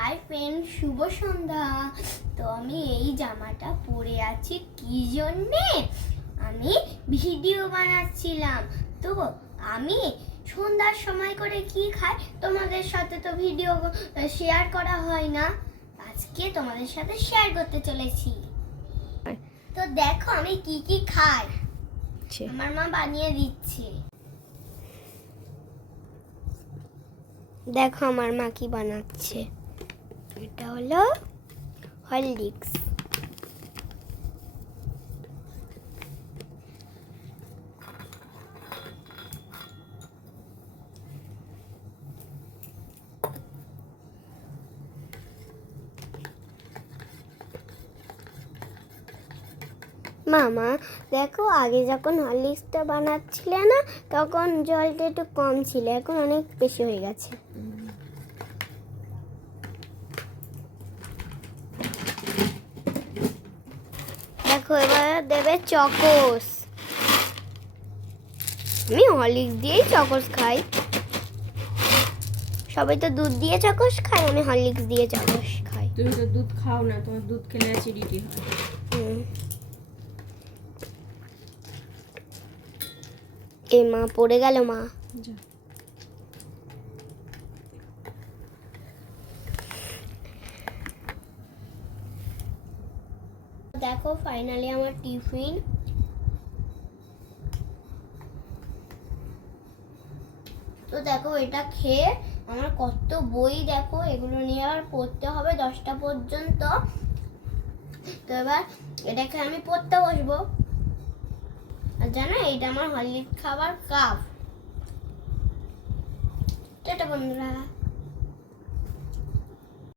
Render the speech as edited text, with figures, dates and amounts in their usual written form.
Hi friend, শুভ সন্ধ্যা। তো আমি এই জামাটা পরে আছি কি জন্যে? আমি ভিডিও বানাচ্ছিলাম। তো আমি সন্ধ্যার সময় করে কি খাই তোমাদের সাথে তো ভিডিও শেয়ার করা হয় না, আজকে তোমাদের সাথে শেয়ার করতে চলেছি। তো দেখো আমি কি কি খাই, আমার মা বানিয়ে দিচ্ছে। দেখো আমার মা কি বানাচ্ছে। এটা হলো হরলিক্স। মামা দেখো, আগে যখন হরলিক্সটা বানাচ্ছিলে না তখন জলটা একটু কম ছিল, এখন অনেক বেশি হয়ে গেছে। দেখো এবার দেবে চকোস। আমি হরলিক্স দিয়েই চকোস খাই। সবাই তো দুধ দিয়ে চকোস খায়, আমি হরলিক্স দিয়ে চকোস খাই। তুমি তো দুধ খাও না, তোমার দুধ খেলে অ্যাসিডিটি হয়। এ মা পড়ে গেল মা। দেখো ফাইনালি আমার টিফিন। তো দেখো এটা খেয়ে আমার কত বই, দেখো এগুলো নিয়ে আবার পড়তে হবে 10টা পর্যন্ত। তো এবার এটাকে আমি পড়তে বসবো। আর জানো এটা আমার হরলিক্স খাবার কাপ। টাটা বন্ধুরা।